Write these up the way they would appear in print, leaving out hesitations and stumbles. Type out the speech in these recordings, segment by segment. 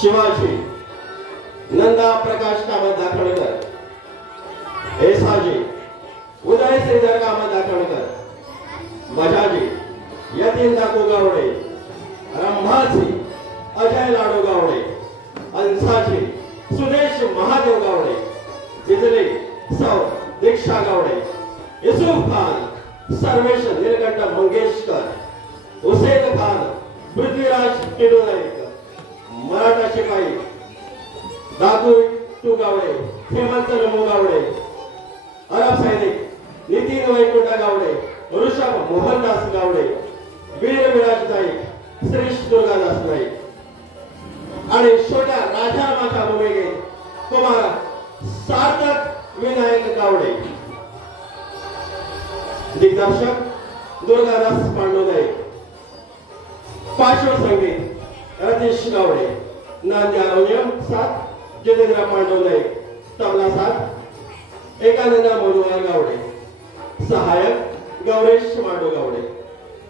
शिवाजी, नंदा प्रकाश कामत दाखवणकर, ऐसाजी, उदय श्रीधर कामत दाखवणकर, बजाजी, यतीन दाकू गावडे, रंभाजी, अजय लाडू गावडे, अंसाजी, सुदेश महादेव गावडे, बिजली सौ दीक्षा गावडे, युसुफ खान, सर्वेश नीलकंठ मंगेशकर, हुसेन खान, पृथ्वीराज किडुनाईक, मराठा शिपाई दादू टू गावडे, हेमंत नमो गावडे, अरब सैनिक नितीन वैकुंठ गावडे, ऋषभ मोहनदास गावडे, वीर विराज नाईक, श्रीश दुर्गादास नाईक आणि छोट्या राजामाच्या भूमिके कुमार सार्थक विनायक गावडे. दिग्दर्शक दुर्गादास पांडुनाईक. पार्श्वसंगीत रतीश गावडे. नांदी हार्मोनियम साथ जितेंद्र पांडुनाईक. तबला साथ एकानंद मनोहर गावडे. सहायक गौरेश मांडू गावडे.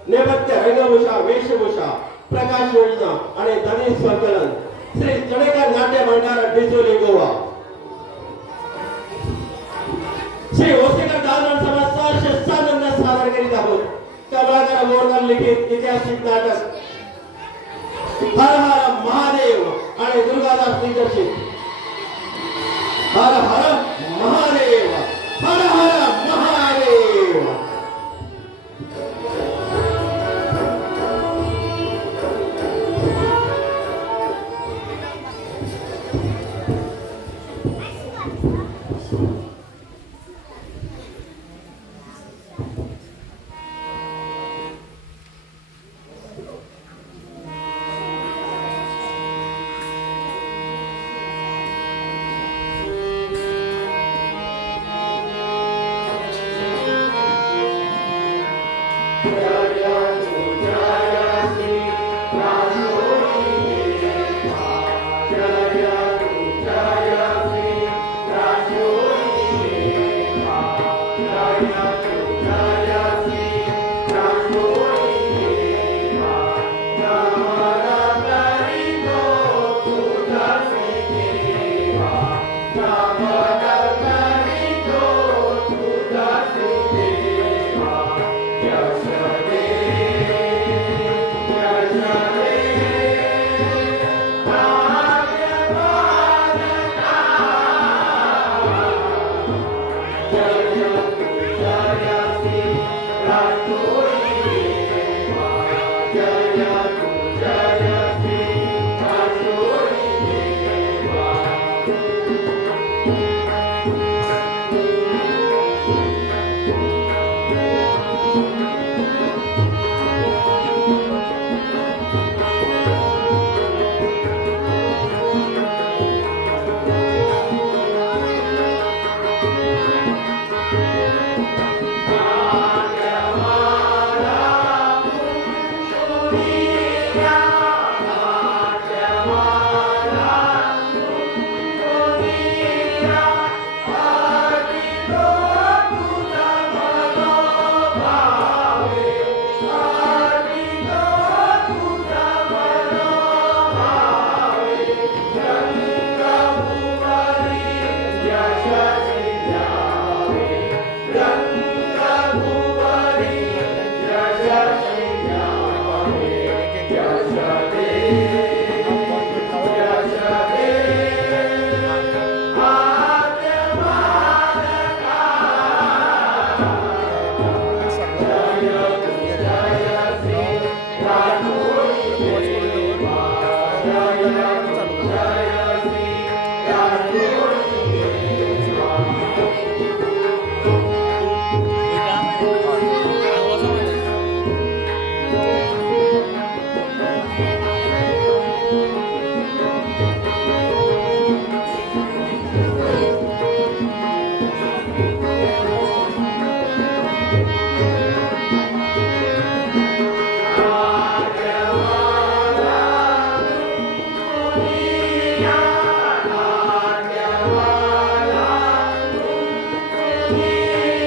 नेपथ्य रंगभूषा वेशभूषा प्रकाश योजना आणि ध्वनी संकलन श्री चणेकर नाट्य भंडार डिचोली गोवा. श्री ओसेकर दालन समाज 497 सादर करीत आहोत. कमलाकर मोरकर लिखित ऐतिहासिक नाटक हर हर महादेव आणि दुर्गादास दिग्दर्शित हर हर महादेव, हर हर महादेव. Yeah.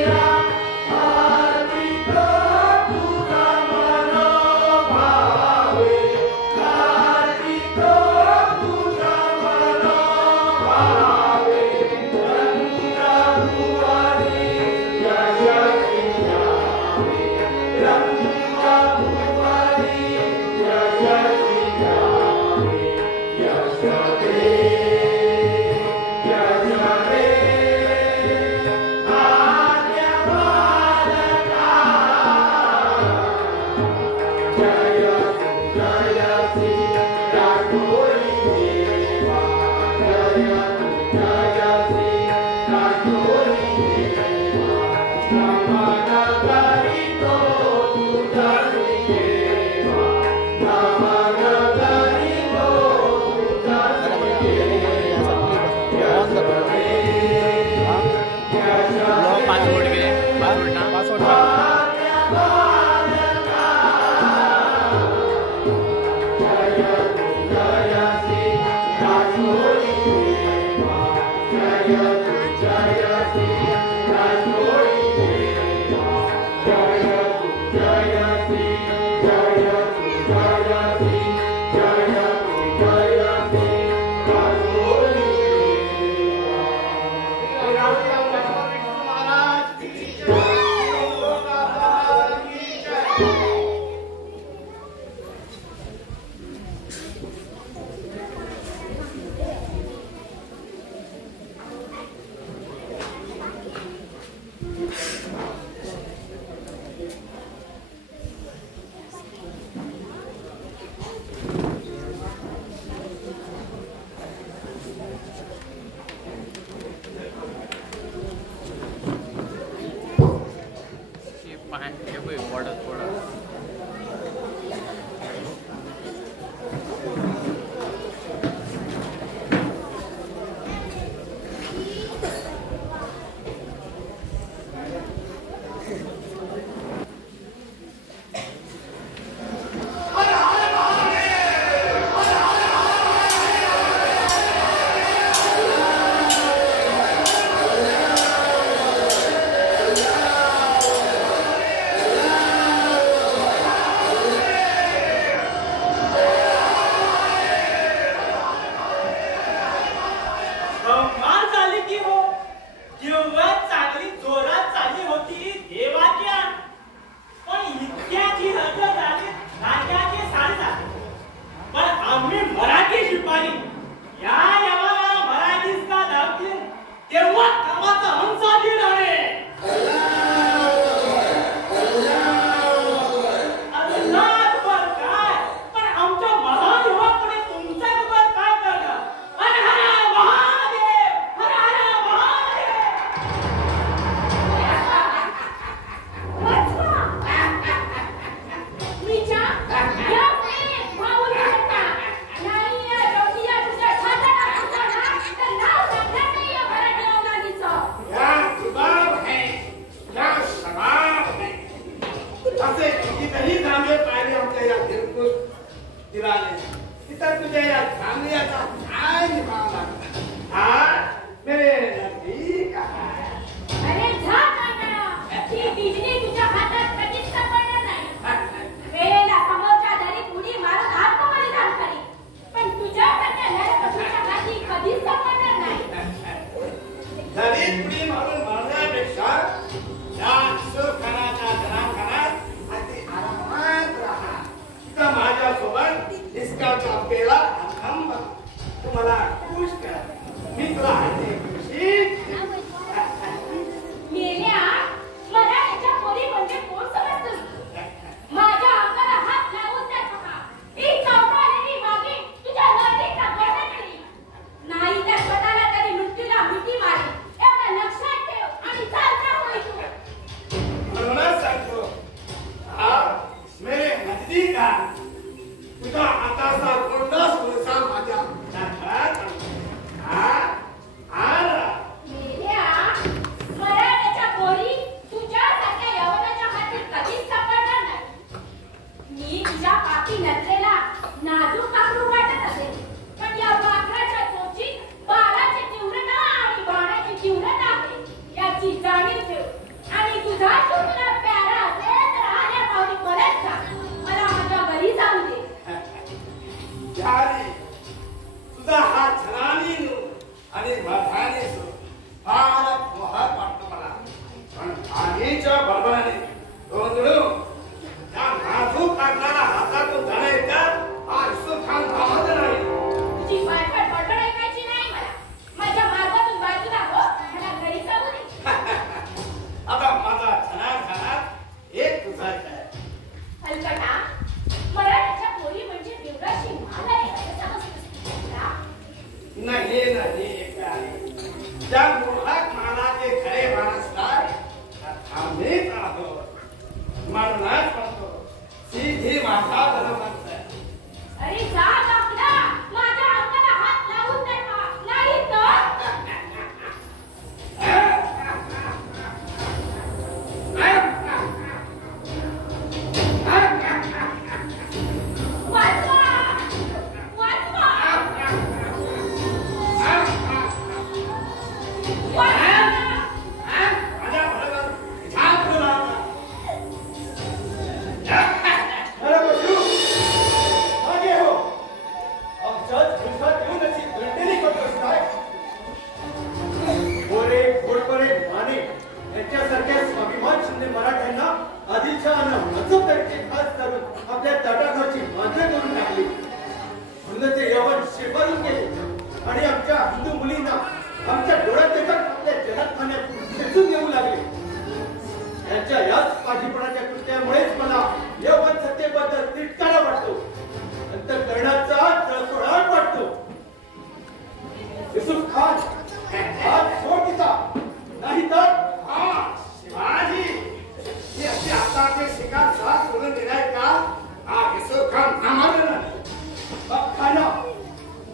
तुझी बायको नाही नाही त्या मूर्खात मानाचे खरे माणूस आम्हीच आहोत म्हणूनच म्हणतो सीधी माझा धर्मंत. अरे जा दाखला माझ्या अंगाला हात लावून नका नाही तर आणि आमच्या हिंदू मुलींना आमच्या डोळ्यात देखत आपल्या जगात खाण्यात खेचून घेऊ लागले. त्यांच्या याच पाठीपणाच्या कृत्यामुळेच मला यवन सत्तेबद्दल तिटकारा वाटतो, अंतःकरणाचा जळजळाट वाटतो. युसुफ खान आज सोड तिचा, नाही तर शिवाजी ही अशी आताचे शिकार साथ सोडून दिलाय का? हा युसुफ खान आम्हाला नाही. खाना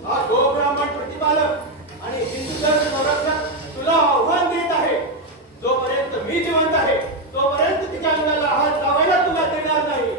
हा गोब्राह्मण प्रतिपालक आणि हिंदू धर्म संरक्षक तुला आव्हान देत आहे. जोपर्यंत मी जिवंत आहे तोपर्यंत तिच्या अंगाला हात लावायला तुला देणार नाही.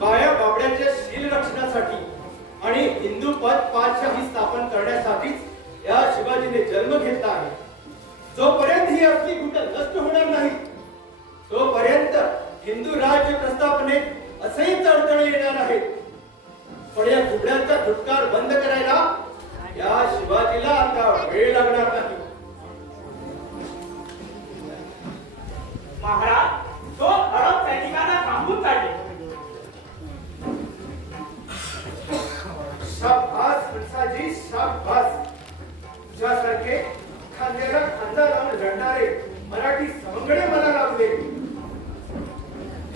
बाया बाबड्याच्या शील रक्षणासाठी आणि हिंदू पद पातशाही स्थापन करण्यासाठीच या शिवाजीने जन्म घेतला आहे. जोपर्यंत ही असली गुट नष्ट होणार नाही तोपर्यंत हिंदू राज्य प्रस्थापनेत असेच अडथळे येणार आहेत. पण या गुबड्यांचा धुटकार बंद करायला या शिवाजीला आता वेळ लागणार नाही. महाराज तो अरब सैनिकांना थांबून काढले. शाबास मिर्झाजी शाबास. तुझ्यासारखे खांद्याला खांदा लावून लढणारे मराठी सवंगडे मला लाभले.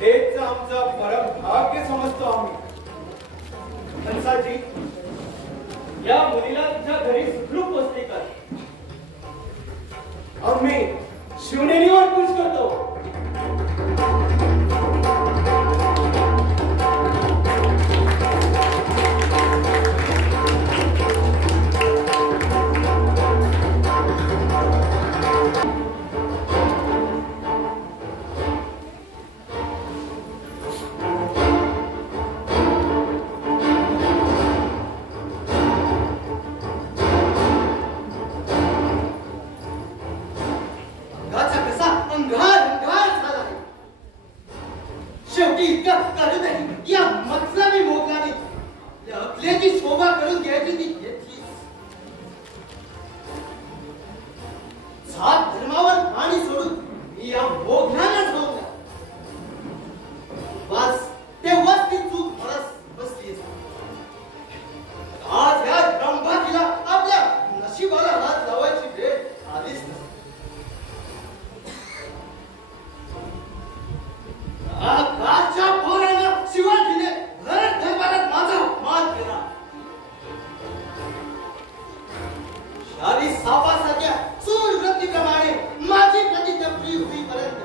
हेच आमचं परम भाग्य समजतो आम्ही. हंसाजी या मुलीला तुझ्या घरी सुखरूप पोचली कर. आम्ही शिवनेरीवर कूच करतो. शेवटी इतका करूनही या मत्सराने मोगलाने अकलेची शोभा करून घ्यायची ती घेतली. सात धर्मावर पाणी सोडून मी या मोगलाला जाऊन बस तेव्हाच ती चूक फरस बसली. आज या ब्रह्माजीला आपल्या नशिबाला हात लावायची वेळ आलीच नाही. आकाशच्या पोरानं शिवाजीने भरत दरबारात माझा अपमान केला. शारी सापासारख्या सूरवृत्तीप्रमाणे माझी प्रतिज्ञा पुरी होईपर्यंत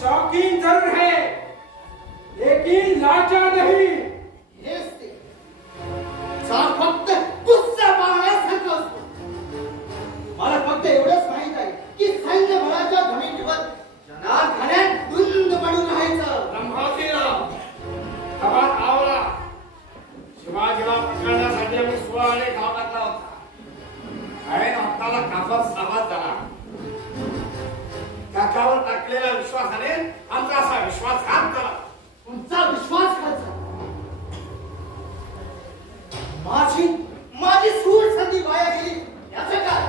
शौकीन जरूर है लेकिन लाचार नहीं. हेच ते चाल फक्त गुस्सा बाळगण्यासारखं असतो. मला फक्त एवढंच माहित आहे की सैन्य बळाच्या जमिनीवर जनार्दनात धुंद पडून राहायचं. ब्रह्माजीराव खबर आवरा. शिवाजीला पकडण्यासाठी आम्ही 16 आणे धाव टाकला होता. ऐन हाताला काफर सावध झाला. काकावर टाकलेल्या विश्वासाने आमचा असा विश्वासघात झाला. तुमचा विश्वासघात झाला. माझी सूर संधी वाया गेली याचं काय?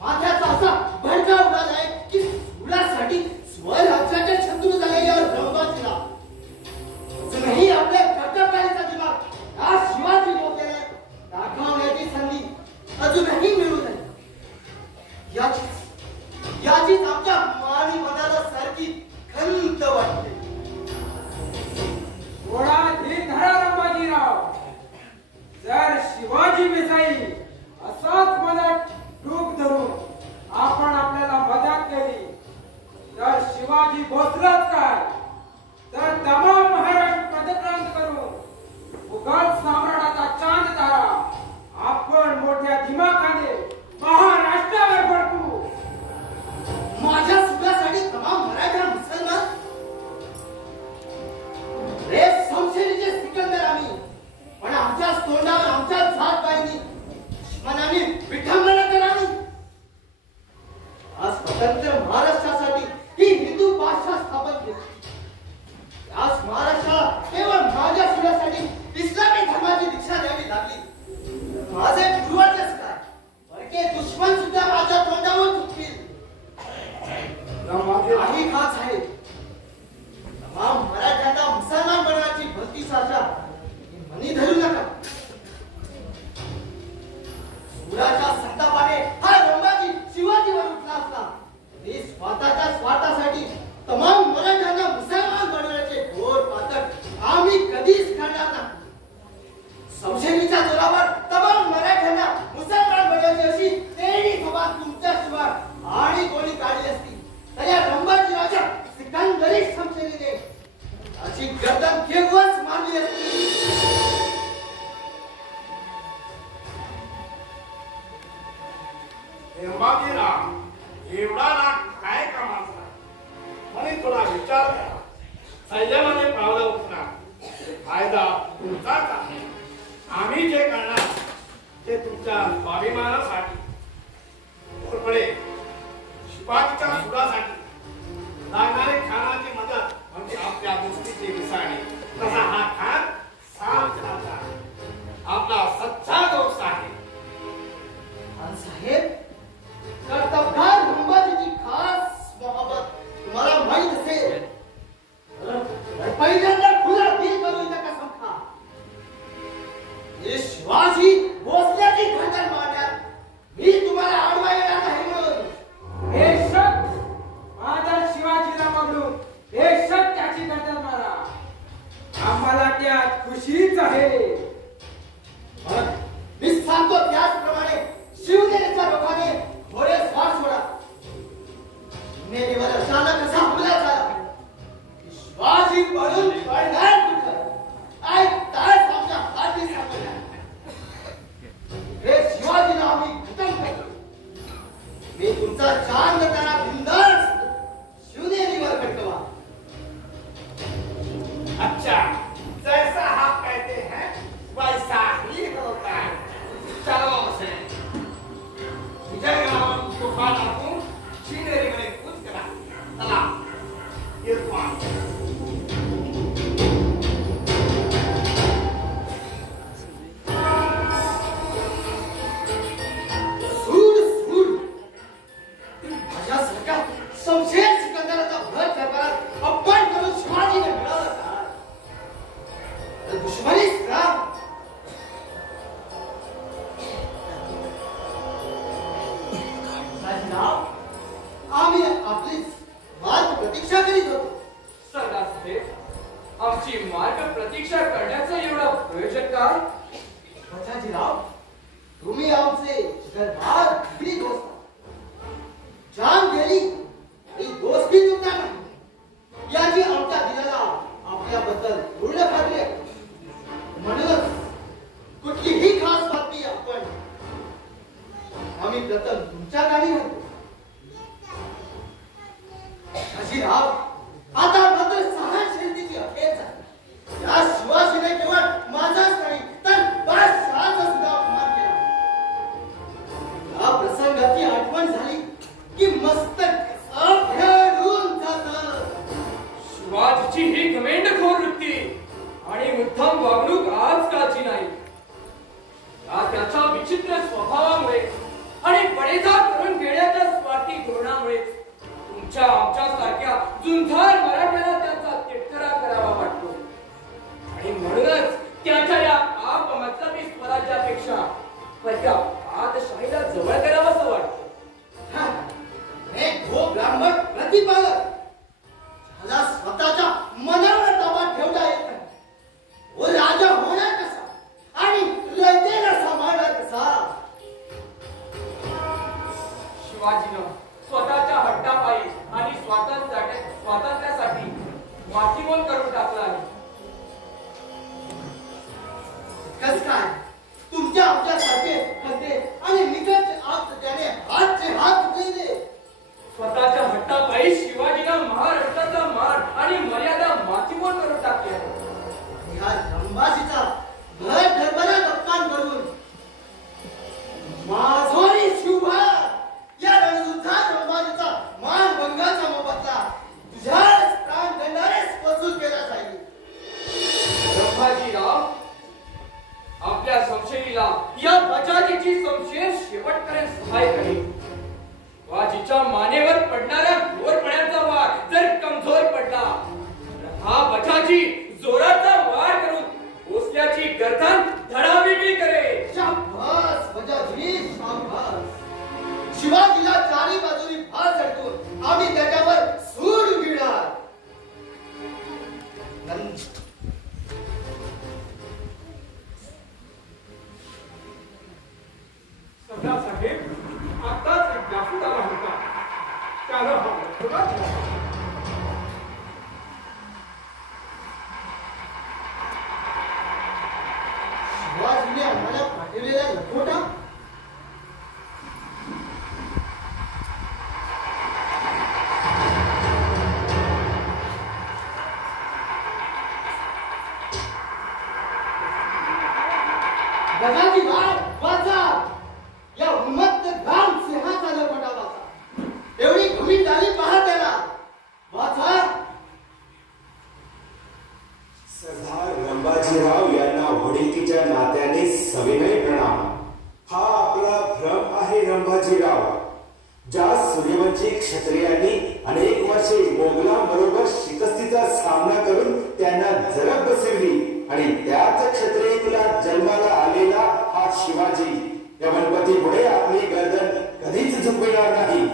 माझ्याचा असा भडका उडालाय की सुरासाठी स्वराज्याचे शत्रू झालेल्या ब्रह्माजीला अजूनही आपल्या कर्तव्याचा दिमाग या शिवाजी बोललेला दाखवण्याची संधी अजूनही मिळू नये. याचीच आमच्या मानी मनाला सारखी खंत वाटते. थोडा धीर धरा रंबाजीराव. जर शिवाजी मिसाईल असाच मनात डूब धरून आपण आपल्याला मदत केली तर शिवाजी भोसलाच काय तर तमाम महाराष्ट्र पदक्रांत करून मुघल सम्राटाचा चांद तारा आपण मोठ्या दिमाखाने महाराष्ट्रावर भडकू. माझ्या सुखासाठी तमाम मराठा मुसलमान रे संशयीचे सिकंदर आम्ही पण आमच्याच तोंडावर आमच्याच हात पाहिजे दुश्मनाने विठंबना करावी. आज स्वतंत्र महाराष्ट्रासाठी ही हिंदू भाषा स्थापन केली. आज महाराष्ट्राला केवळ माझ्या सुखासाठी इस्लामी धर्माची दीक्षा द्यावी लागली. माझे पूर्वजच काय परके दुश्मन सुद्धा माझ्या तोंडावर चुकतील. काही खास आहे. तमाम मराठ्यांना मुसलमान बनवायची भलती साचा मनी धरू नका. सुराच्या संतापाने हा रंबाजी शिवाजीवर उठला असला तरी स्वतःच्या स्वार्थासाठी तमाम मराठ्यांना मुसलमान बनवण्याचे घोर पातक आम्ही कधीच करणार नाही. संशयीच्या जोरावर तमाम मराठ्यांना मुसलमान बनवायची अशी तेही खबर तुमच्याशिवाय आणि कोणी काढली असती तर या रंबाजीराजा सिकंदरी संशयीने अशी गर्दन केव्हाच मारली असती. ब्रह्माजीराव एवढा राग काय कामाचा? म्हणे थोडा विचार करा. संयमाने पावलं उचला. फायदा तुमचाच आहे. आम्ही जे करणार ते तुमच्या स्वाभिमानासाठी पुढे शिवाजीच्या सुखासाठी लागणारी खानाची मदत म्हणजे आपल्या दोस्तीची विसाणी. तसा हा खान साफ झाला आपला सच्चा दोस्त आहे. साहेब कर्तबगार रंबाजीची खास मोहब्बत तुम्हाला माहित असेल तर पहिल्यांदा खुला दिल करून नका समखा. हे शिवाजी भोसल्याची घटन मारण्यात मी तुम्हाला आडवा येणार नाही म्हणून. बेशक माझा शिवाजीला पकडून बेशक त्याची गर्दन मारा. आम्हाला त्यात खुशीच आहे. मी सांगतो त्याचप्रमाणे शिवनेरीच्या लोकांनी घोडे स्वार सोडा. शिवनेरीवर अचानक असा हमला झाला. शिवाजी पळून पळणार कुठं? तास आमच्या हाती सापडला. हे शिवाजीला आम्ही खतम करतो. मी तुमचा चांद तारा बिंदास शिवनेरीवर कटवा. अच्छा जैसा आप कहते हैं वैसा ही होगा. चलो से विजय राम तूफान आपून शिवनेरीकडे कूच करा. चला इरफान. सूड सूड माझ्यासारख्या संशयित सिकंदराचा भर दरबारात अपमान करून शिवाजीने मिळवलं काय? तर दुश्मनीच का? राजराव, आम्ही आपलीच मार्ग प्रतीक्षा करीत होतो. सरदार साहेब, आमची मार्ग प्रतीक्षा करण्याचं एवढं प्रयोजन काय? बचाजीराव, तुम्ही आमचे दरबार खरी दोस्त. जान गेली तरी दोस्ती तुटणार नाही. बाजीराव, आता मात्र सहनशीलतेची अखेर झाली. या शिवाजीने केवळ माझाच नाही तर बादशहाचा सुद्धा अपमान केला. या प्रसंगाची आठवण झाली की मस्तक फेडून जातं. शिवाजीची ही घमेंडखोर वृत्ती आणि उत्तम वागणूक आजकालची नाही. त्याच्या विचित्र स्वभावामुळे आणि बडेजा करून घेण्याच्या स्वार्थी धोरणामुळे तुमच्या आमच्यासारख्या झुंजार मराठ्याला त्याचा तिटकारा करावा वाटतो. आणि म्हणूनच त्याच्या या अपमतलबी स्वराज्यापेक्षा त्या बादशाहीला जवळ करावंसं वाटतं. हे गो ब्राह्मण प्रतिपालक ज्याला स्वतःच्या मनावर ताबा ठेवता येत नाही, वो राजा होणार कसा आणि रयतेला सांभाळणार कसा? शिवाजीनं स्वतःच्या हट्टापायी आणि स्वातंत्र्यासाठी मातीमोल करून टाकला आहे. कस काय तुमच्या आमच्यासारखे खते आणि निकटचे आप्त त्याने हातचे हात उठलेले. स्वतःच्या हट्टापायी शिवाजीनं महाराष्ट्राचा मान आणि मर्यादा मातीमोल करून टाकली आहे. ह्या रंभाजीचा भर दरबारात अपमान करून माझोरी शिवभा या रणयुद्धात रंभाजीचा मान भंगाचा मोबदला तुझ्याच प्राण दंडानेच वसूल केला जाईल. रंभाजीराव, आपल्या संशयीला या बजाजीची संशय शेवटपर्यंत सहाय करेल. शिवाजीच्या मानेवर पडणाऱ्या घोरपणाचा वार जर कमजोर पडला तर हा बजाजी जोराचा वार करून ओसल्याची गर्दन धडावेगळी करे. शाबास बजाजी, शाबास. शिवाजीला चारी बाजूनी फार झटकून आम्ही त्याच्यावर सूड उघडणार. सरदारसाहेब, आताच एक जासूस आला होता. त्यानं हा लफडा केला. शिवाजीने आम्हाला पाठवलेला लखोटा बजाजी वाचा. या उन्मत्त घाम सिंहाचा लखोटा वाचा. एवढी घुमीदारी पहा त्याला. वाचा. सरदार रंभाजीराव यांना वडिलकीच्या नात्याने सविनय प्रणाम. हा आपला भ्रम आहे रंभाजीराव. ज्या सूर्यवंशी क्षत्रियांनी अनेक वर्षे मोगलांबरोबर शिकस्तीचा सामना करून त्यांना जरब बसवली आणि त्याच क्षत्रिय कुलात जन्माला आलेला हा शिवाजी या गणपतीपुढे आपली गर्दन कधीच झुकविणार नाही.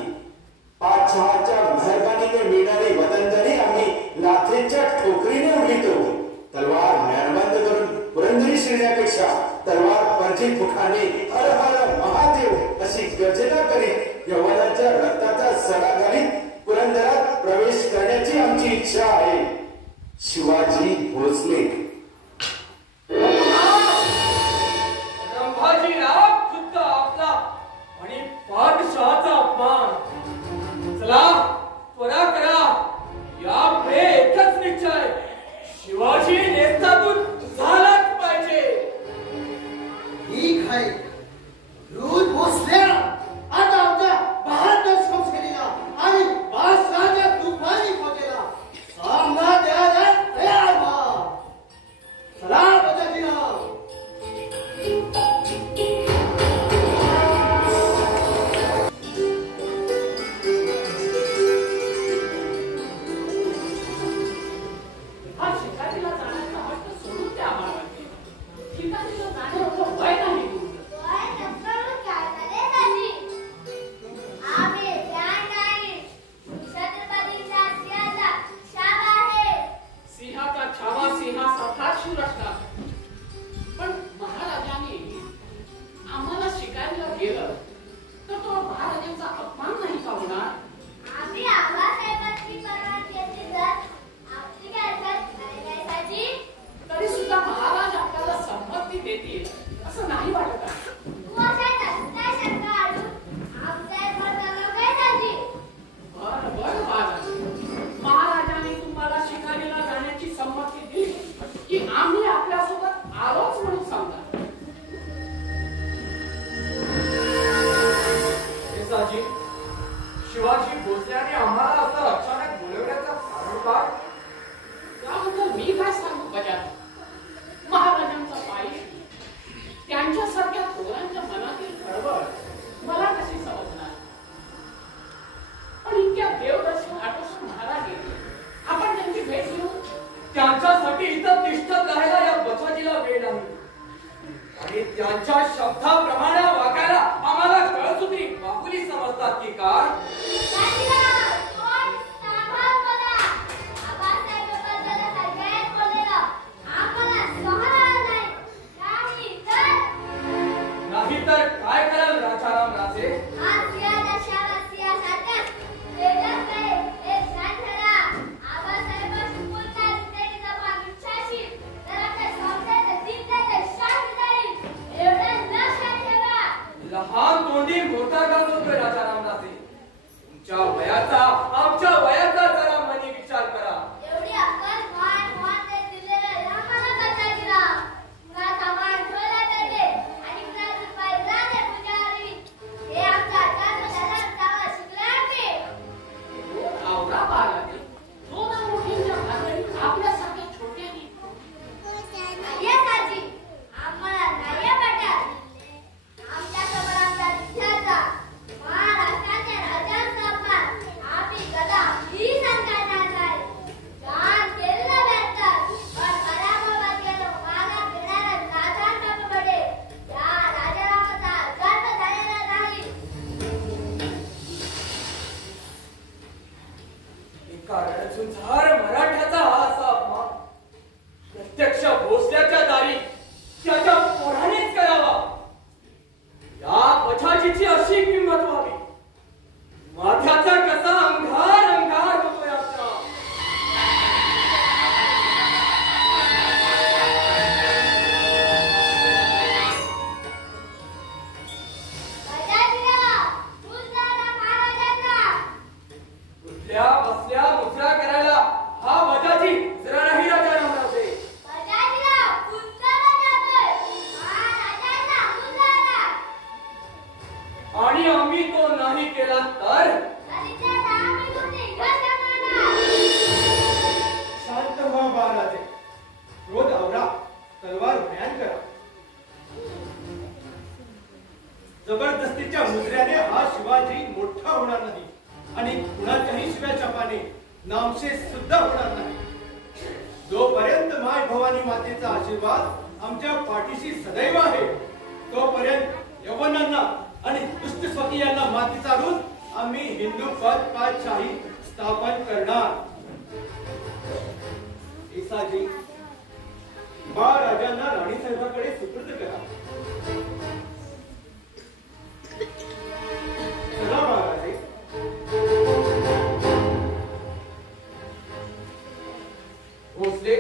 पातशहाच्या मेहरबानीने मिळणारी वतनदारी आम्ही लाथेच्या ठोकरीने उडवितो. तलवार नरबंद करून पुरंदरी शिरण्यापेक्षा तलवार पंची फुटाने हर हर महादेव अशी गर्जना करीत यवनाच्या रक्ताचा सडा घालीत पुरंदरात प्रवेश करण्याची आमची इच्छा आहे. शिवाजी भोसले. रंभाजीराव खुद्द आपला आणि बादशहाचा अपमान. चला त्वरा करा. यापुढे एकच निश्चय, शिवाजी नेस्तातून झालाच पाहिजे. ठीक आहे. रूद भोसल्या आता आमच्या बहादर संस्थेला आणि बादशहाच्या तुफानी फौजेला सामना द्यायला तयार व्हा. यासाठी इथं तिष्ठत राहायला या बचाजीला वेळ नाही आणि त्यांच्या शब्दाप्रमाणे वागायला आम्हाला कळसुत्री बाहुली समजतात की काय? नाहीतर काय कराल राजाराम राजे? लहान तोंडी मोठा गाजवतोय राजाराम राजे. तुमच्या वयाचा आमच्या वयाचा जरा मनी विचार करा. एवढी अक्कल भगवान ने दिलेलं आम्हाला बचाजीला. कुणाचा मान ठेवला पाहिजे आणि कुणाचं पाय राहणे पुजारी. हे आमच्या जन्मधनाला शिकला ते. आवरा बाळाने दोन मोठींच्या भाकरी आपल्यासाठी छोट्यानी. ये साजी आम्हाला नाही वाटत. आमच्या समोर आमच्या विद्याचा महाराष्ट्राच्या राजांचा अपमान आम्ही कदापि सांगणार नाही. दान केलेलं व्यर्थ पण पराभवाला मागा घेणारा राजांबाबडे या राजारामाचा जन्म झालेला नाही. एका रणझुंजार मराठ्याचा हा असा अपमान प्रत्यक्ष भोसल्याच्या दारी त्याच्या पोरानेच करावा. या बछाजीची अशी किंमत व्हावी. माथ्याचा कसा अंगार अंगार होतोय आमचा. बचाजीला फुलदारा महाराजांना उठल्या बसल्या मुजरा करायला हा बजाजी जरा नाही राजाराम राजे. बचाजीला फुलदारा जातोय महाराजांना फुलदारा. आणि आम्ही तो नाही केला तर आणि त्याला आम्ही तुमची घट करणार. शांत व्हा महाराजे. क्रोध आवरा, तलवार भयान करा. जबरदस्तीच्या मुद्र्याने हा शिवाजी मोठा होणार नाही आणि कुणाच्याही शिव्या चापाने नामशेष सुद्धा होणार नाही. जोपर्यंत माय भवानी मातेचा आशीर्वाद आमच्या पाठीशी सदैव आहे तोपर्यंत यवनांना आणि दुष्ट स्वकीयांना माती चालून आम्ही हिंदू पदपातशाही स्थापन करणार. ईसाजी महाराजांना राणीसाहेबांकडे सुपूर्द करा. चला महाराजे. भोसले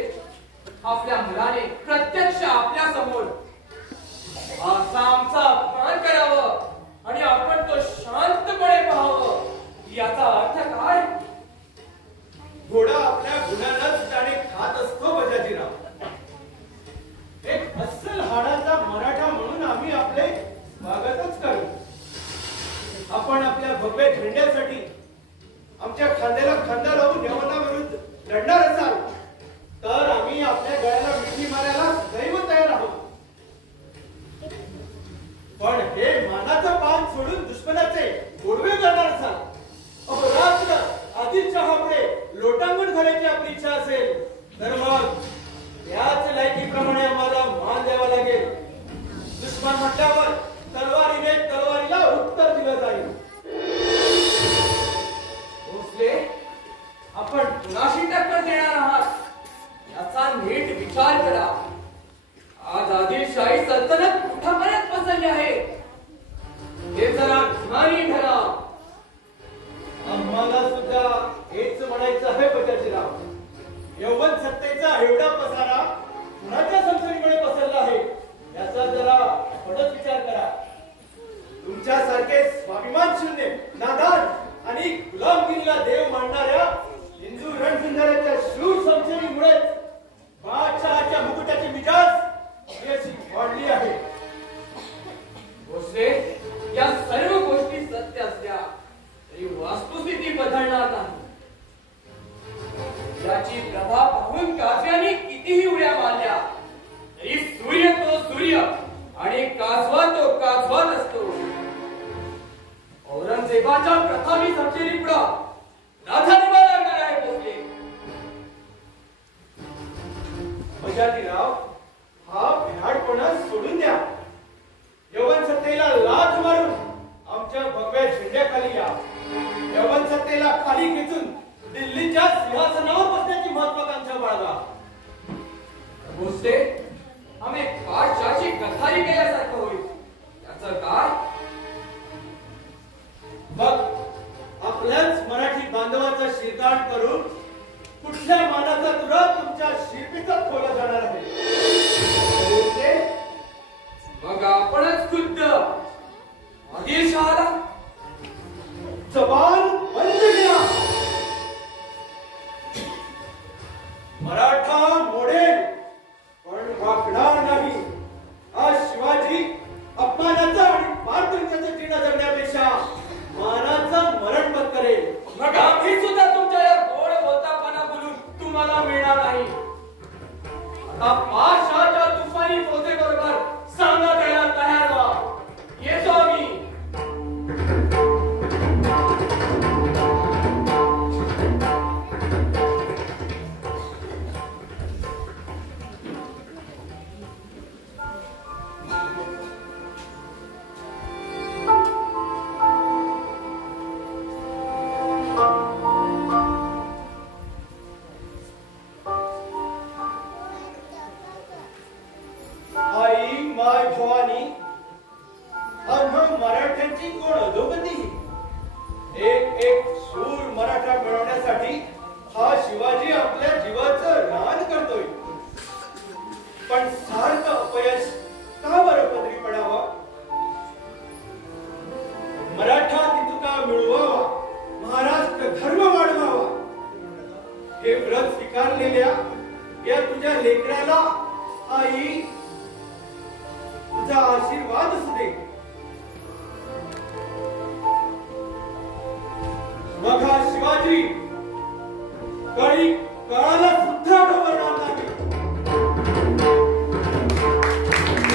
आपल्या मुलाने प्रत्यक्ष आपल्या समोर असा आमचा अपमान करावं आणि आपण तो शांतपणे पाहावं. याचा अर्थ काय? घोडा आपल्या गुणालाच त्याने खात असतो बजाजीराव. एक अस्सल हाडाचा मराठा म्हणून आम्ही आपले स्वागतच करू. आपण आपल्या भव्य झेंड्यासाठी आमच्या खांद्याला खांदा लावून यवनाविरुद्ध लढणार असाल तर आम्ही आपल्या गळ्याला मिठी मारायला सदैव तयार आहोत. पण हे मानाचं पान सोडून दुश्मनाचे गोडवे करणार असाल, अहोरात्र आधी चहापुढे लोटांगण घालायची आपली इच्छा असेल तर मग त्याच लायकीप्रमाणे आम्हाला मान द्यावा लागेल. दुश्मन म्हटल्यावर तलवारीने तलवारीला उत्तर दिलं जाईल. भोसले आपण कुणाशी टक्कर देणार आहात याचा नीट विचार करा. आज आदिलशाही सल्तनत कुठपर्यंत पसरली आहे हे जरा ध्यानी ठरा. आम्हाला सुद्धा हेच म्हणायचं आहे बजाजीराव. यौवन सत्तेचा एवढा पसारा कुणाच्या संसदीमुळे पसरला आहे याचा जरा थोडंच विचार करा. तुमच्यासारखे स्वाभिमान शून्य नादान आणि गुलामगिरीला देव मानणाऱ्या हिंदू रणजिंदाऱ्याच्या शूर संशयीमुळे बादशहाच्या मुकुटाची मिजाज ही अशी वाढली आहे. भोसले या सर्व गोष्टी सत्य असल्या तरी वास्तुस्थिती बदलणार नाही. याची प्रभा पाहून काजव्याने कितीही उड्या मारल्या तरी सूर्य तो सूर्य आणि काजवा तो काजवाच असतो. औरंगजेबाच्या प्रथावी सत्तेने पुढं राधानिमा लागणार आहे. भोसले जिजाजीराव, हा भ्याडपणा सोडून द्या. यवन सत्तेला लाथ मारून आमच्या भगव्या झेंड्याखाली या. यवन सत्तेला खाली खेचून दिल्लीच्या सिंहासनावर बसण्याची महत्वाकांक्षा बाळगा. भोसले, आम्ही बादशाहची गद्दारी केल्यासारखं होईल. याचं काय? मग आपल्याच मराठी बांधवाचा शिरदाण करून कुठल्या मानाचा तुरा तुमच्या शिरपीचात ठेवला जाणार आहे? भोसले, मग आपणच खुद्द आदिलशहाला जबान बंद करा. मराठा मोडेल पण वाकणार नाही. आज शिवाजी अपमानाचा आणि पारतंत्र्याचं चिन्ह जगण्यापेक्षा मानाचं मरण पत्करेल. मग आम्ही सुद्धा तुमच्या या गोड बोलतापणा बोलून तुम्हाला मिळणार नाही. आता पाशाच्या तुफानी फौजेबरोबर सामना द्यायला तयार व्हा. येतो आम्ही. आई माय भवानी, आम्हा मराठ्यांची कोण अधोगती? एक एक शूर मराठा मिळवण्यासाठी हा शिवाजी आपल्या जीवाचं रान करतोय. पण सारखं अपयश का बरं पदरी पडावा? मराठा तितुका मिळवावा, महाराष्ट्र धर्म वाढवावा, हे व्रत स्वीकारलेल्या या तुझ्या लेकराला आई तुझा आशीर्वाद असू दे. मग हा शिवाजी काळी काळा